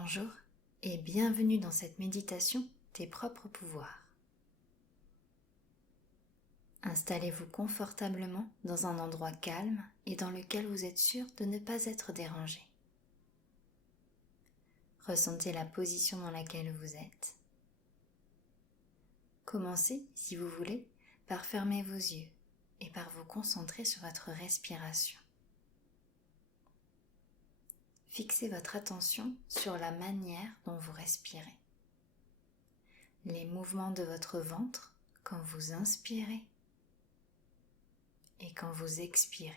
Bonjour et bienvenue dans cette méditation Tes propres pouvoirs. Installez-vous confortablement dans un endroit calme et dans lequel vous êtes sûr de ne pas être dérangé. Ressentez la position dans laquelle vous êtes. Commencez, si vous voulez, par fermer vos yeux et par vous concentrer sur votre respiration. Fixez votre attention sur la manière dont vous respirez. Les mouvements de votre ventre quand vous inspirez et quand vous expirez.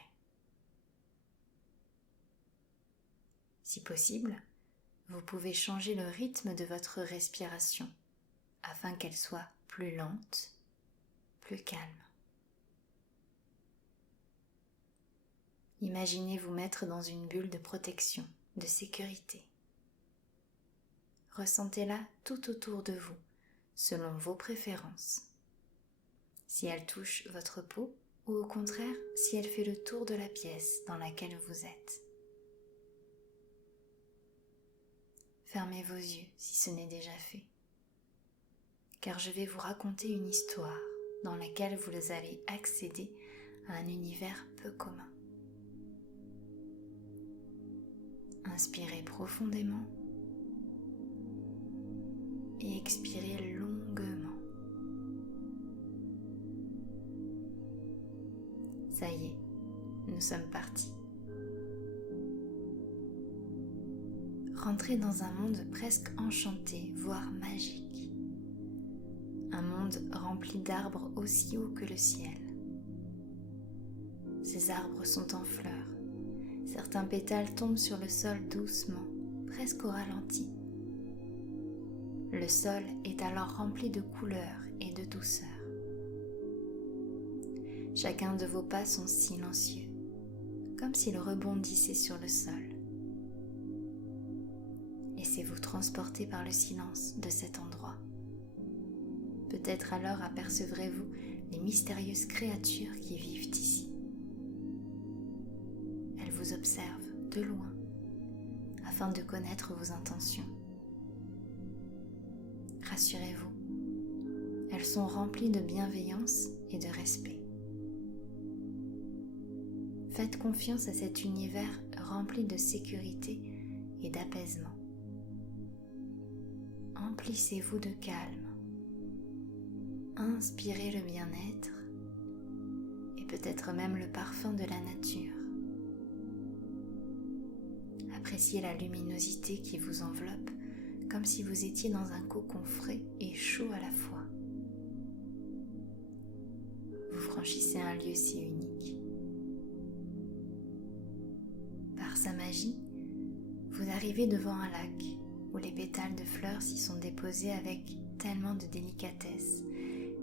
Si possible, vous pouvez changer le rythme de votre respiration afin qu'elle soit plus lente, plus calme. Imaginez vous mettre dans une bulle de protection, de sécurité. Ressentez-la tout autour de vous, selon vos préférences. Si elle touche votre peau ou au contraire, si elle fait le tour de la pièce dans laquelle vous êtes. Fermez vos yeux si ce n'est déjà fait, car je vais vous raconter une histoire dans laquelle vous allez accéder à un univers peu commun. Inspirez profondément et expirez longuement. Ça y est, nous sommes partis. Rentrez dans un monde presque enchanté, voire magique. Un monde rempli d'arbres aussi hauts que le ciel. Ces arbres sont en fleurs. Certains pétales tombent sur le sol doucement, presque au ralenti. Le sol est alors rempli de couleurs et de douceur. Chacun de vos pas sont silencieux, comme s'ils rebondissaient sur le sol. Laissez-vous transporter par le silence de cet endroit. Peut-être alors apercevrez-vous les mystérieuses créatures qui vivent ici. Elles vous observent de loin, afin de connaître vos intentions. Rassurez-vous, elles sont remplies de bienveillance et de respect. Faites confiance à cet univers rempli de sécurité et d'apaisement. Emplissez-vous de calme. Inspirez le bien-être et peut-être même le parfum de la nature. Appréciez la luminosité qui vous enveloppe comme si vous étiez dans un cocon frais et chaud à la fois. Vous franchissez un lieu si unique. Par sa magie, vous arrivez devant un lac où les pétales de fleurs s'y sont déposés avec tellement de délicatesse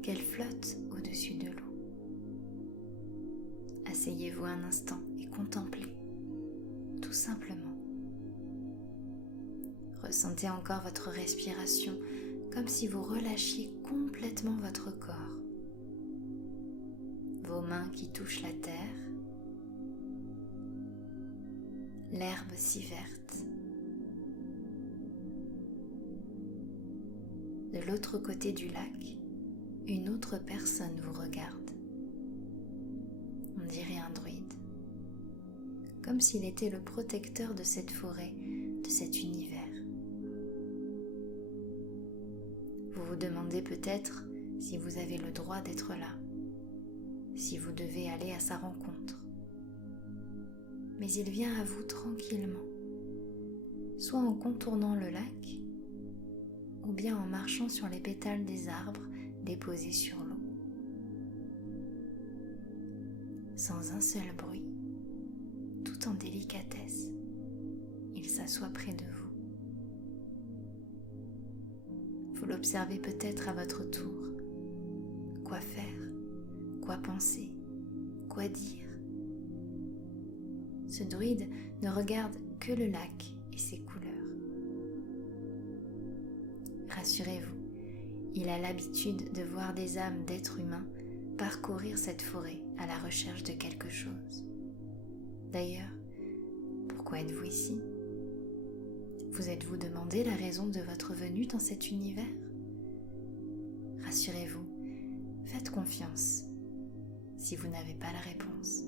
qu'elles flottent au-dessus de l'eau. Asseyez-vous un instant et contemplez, tout simplement. Ressentez encore votre respiration comme si vous relâchiez complètement votre corps. Vos mains qui touchent la terre, l'herbe si verte. De l'autre côté du lac, une autre personne vous regarde. On dirait un druide, comme s'il était le protecteur de cette forêt, de cet univers. Vous vous demandez peut-être si vous avez le droit d'être là, si vous devez aller à sa rencontre. Mais il vient à vous tranquillement, soit en contournant le lac, ou bien en marchant sur les pétales des arbres déposés sur l'eau. Sans un seul bruit, tout en délicatesse, il s'assoit près de vous. Vous l'observez peut-être à votre tour. Quoi faire? Quoi penser? Quoi dire? Ce druide ne regarde que le lac et ses couleurs. Rassurez-vous, il a l'habitude de voir des âmes d'êtres humains parcourir cette forêt à la recherche de quelque chose. D'ailleurs, pourquoi êtes-vous ici? Vous êtes-vous demandé la raison de votre venue dans cet univers? Rassurez-vous, faites confiance si vous n'avez pas la réponse.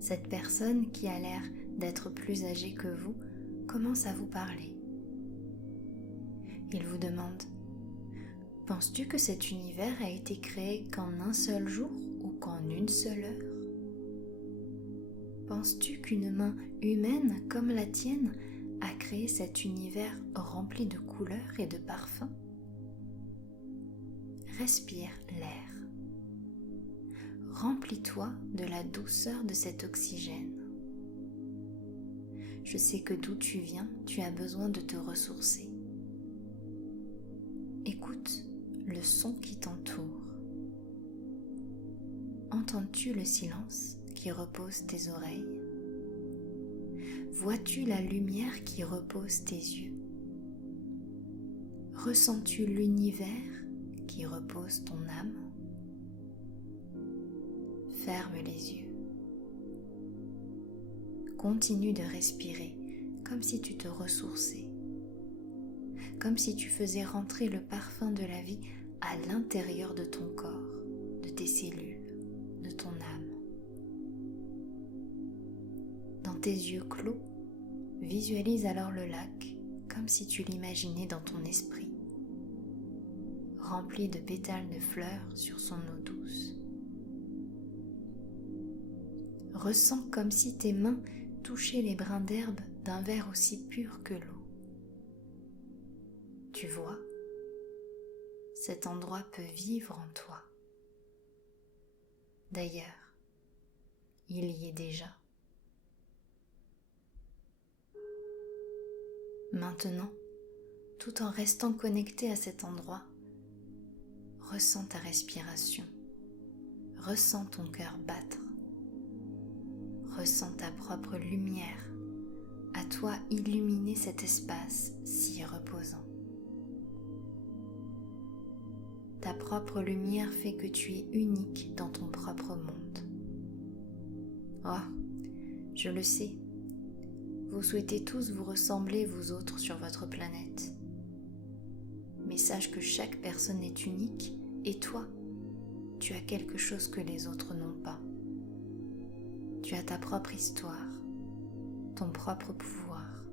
Cette personne qui a l'air d'être plus âgée que vous commence à vous parler. Il vous demande: penses-tu que cet univers a été créé qu'en un seul jour ou qu'en une seule heure? Penses-tu qu'une main humaine comme la tienne a créé cet univers rempli de couleurs et de parfums? Respire l'air. Remplis-toi de la douceur de cet oxygène. Je sais que d'où tu viens, tu as besoin de te ressourcer. Écoute le son qui t'entoure. Entends-tu le silence qui repose tes oreilles? Vois-tu la lumière qui repose tes yeux? Ressens-tu l'univers qui repose ton âme? Ferme les yeux. Continue de respirer comme si tu te ressourçais, comme si tu faisais rentrer le parfum de la vie à l'intérieur de ton corps, de tes cellules, de ton âme. Dans tes yeux clos, visualise alors le lac comme si tu l'imaginais dans ton esprit, rempli de pétales de fleurs sur son eau douce. Ressens comme si tes mains touchaient les brins d'herbe d'un verre aussi pur que l'eau. Tu vois, cet endroit peut vivre en toi. D'ailleurs, il y est déjà. Maintenant, tout en restant connecté à cet endroit, ressens ta respiration, ressens ton cœur battre, ressens ta propre lumière, à toi illuminer cet espace si reposant. Ta propre lumière fait que tu es unique dans ton propre monde. Oh, je le sais, vous souhaitez tous vous ressembler vous autres sur votre planète. Mais sache que chaque personne est unique et toi, tu as quelque chose que les autres n'ont pas. Tu as ta propre histoire, ton propre pouvoir.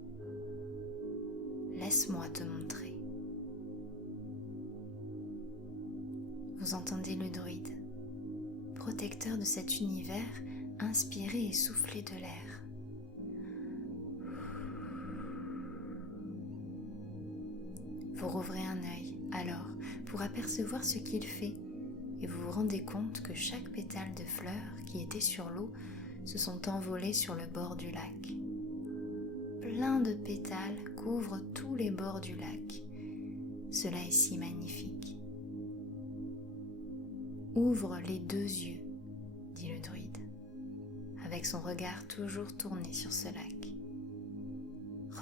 Laisse-moi te montrer. Vous entendez le druide, protecteur de cet univers, inspirer et souffler de l'air. Vous rouvrez un œil alors pour apercevoir ce qu'il fait et vous vous rendez compte que chaque pétale de fleurs qui était sur l'eau se sont envolés sur le bord du lac. Plein de pétales couvrent tous les bords du lac. Cela est si magnifique. Ouvre les deux yeux, dit le druide, avec son regard toujours tourné sur ce lac.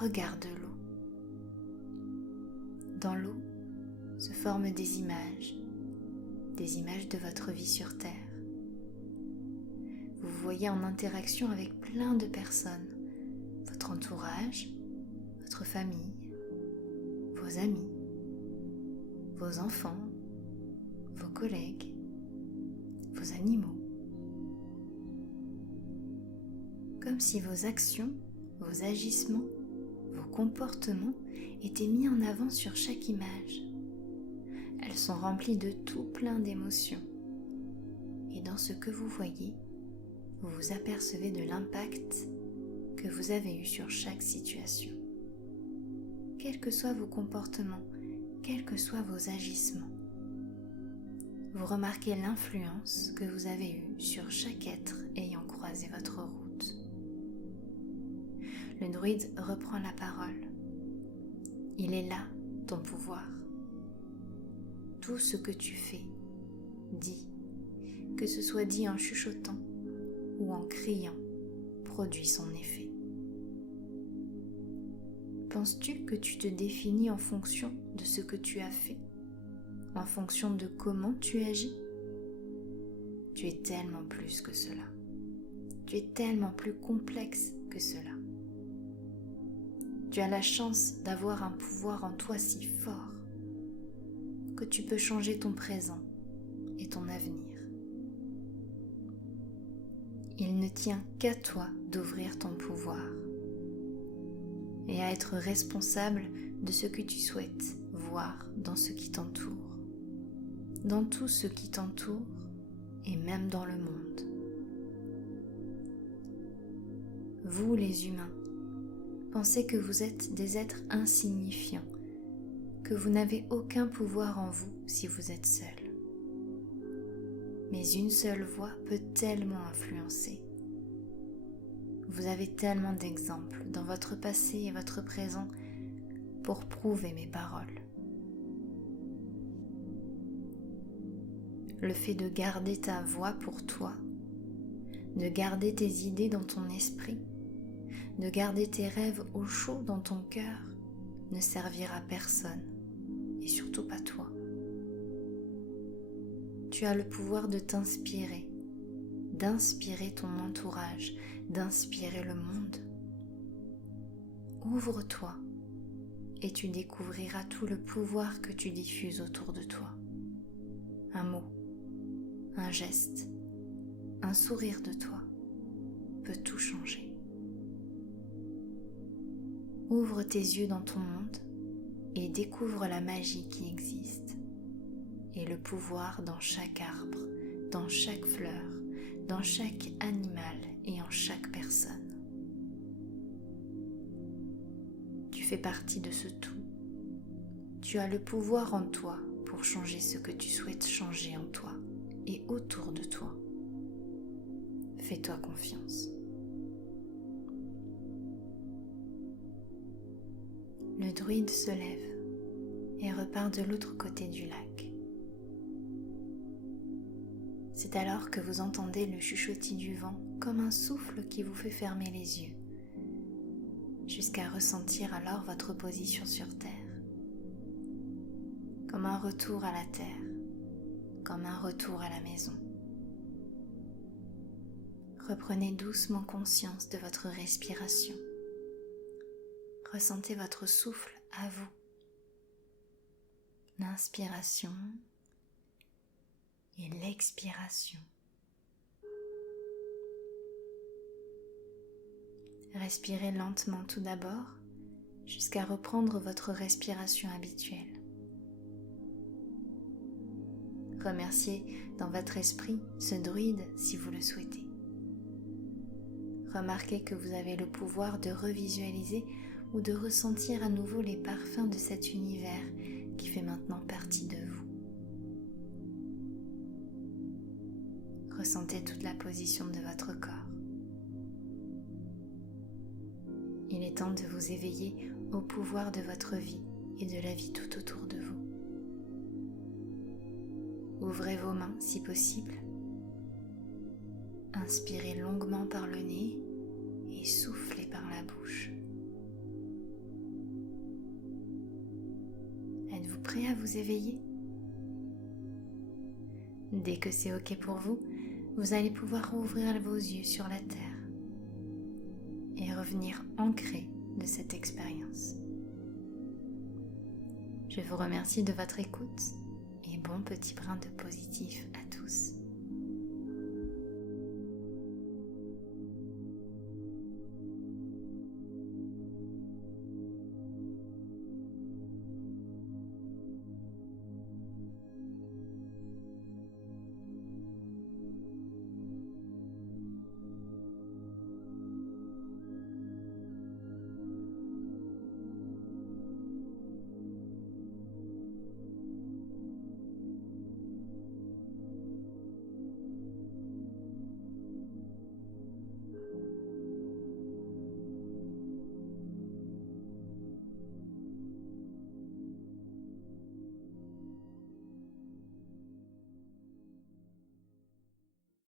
Regarde l'eau. Dans l'eau se forment des images de votre vie sur Terre. Vous vous voyez en interaction avec plein de personnes, votre entourage, votre famille, vos amis, vos enfants, vos collègues, vos animaux. Comme si vos actions, vos agissements, vos comportements étaient mis en avant sur chaque image. Elles sont remplies de tout plein d'émotions. Et dans ce que vous voyez, vous vous apercevez de l'impact que vous avez eu sur chaque situation. Quels que soient vos comportements, quels que soient vos agissements, vous remarquez l'influence que vous avez eue sur chaque être ayant croisé votre route. Le druide reprend la parole. Il est là, ton pouvoir. Tout ce que tu fais, dis, que ce soit dit en chuchotant ou en criant, produit son effet. Penses-tu que tu te définis en fonction de ce que tu as fait, en fonction de comment tu agis? Tu es tellement plus que cela. Tu es tellement plus complexe que cela. Tu as la chance d'avoir un pouvoir en toi si fort que tu peux changer ton présent et ton avenir. Il ne tient qu'à toi d'ouvrir ton pouvoir et à être responsable de ce que tu souhaites voir dans ce qui t'entoure, dans tout ce qui t'entoure et même dans le monde. Vous les humains, pensez que vous êtes des êtres insignifiants, que vous n'avez aucun pouvoir en vous si vous êtes seul. Mais une seule voix peut tellement influencer. Vous avez tellement d'exemples dans votre passé et votre présent pour prouver mes paroles. Le fait de garder ta voix pour toi, de garder tes idées dans ton esprit, de garder tes rêves au chaud dans ton cœur ne servira à personne et surtout pas toi. Tu as le pouvoir de t'inspirer, d'inspirer ton entourage, d'inspirer le monde. Ouvre-toi et tu découvriras tout le pouvoir que tu diffuses autour de toi. Un mot, un geste, un sourire de toi peut tout changer. Ouvre tes yeux dans ton monde et découvre la magie qui existe et le pouvoir dans chaque arbre, dans chaque fleur, dans chaque animal et en chaque personne. Tu fais partie de ce tout. Tu as le pouvoir en toi pour changer ce que tu souhaites changer en toi et autour de toi. Fais-toi confiance. Le druide se lève et repart de l'autre côté du lac. C'est alors que vous entendez le chuchotis du vent comme un souffle qui vous fait fermer les yeux, jusqu'à ressentir alors votre position sur terre, comme un retour à la terre, comme un retour à la maison. Reprenez doucement conscience de votre respiration. Ressentez votre souffle à vous. L'inspiration et l'expiration. Respirez lentement tout d'abord jusqu'à reprendre votre respiration habituelle. Remerciez dans votre esprit ce druide si vous le souhaitez. Remarquez que vous avez le pouvoir de revisualiser ou de ressentir à nouveau les parfums de cet univers qui fait maintenant partie de vous. Ressentez toute la position de votre corps. Il est temps de vous éveiller au pouvoir de votre vie et de la vie tout autour de vous. Ouvrez vos mains si possible. Inspirez longuement par le nez et soufflez par la bouche. Êtes-vous prêt à vous éveiller? Dès que c'est OK pour vous, vous allez pouvoir ouvrir vos yeux sur la terre et revenir ancré de cette expérience. Je vous remercie de votre écoute et bon petit brin de positif à tous.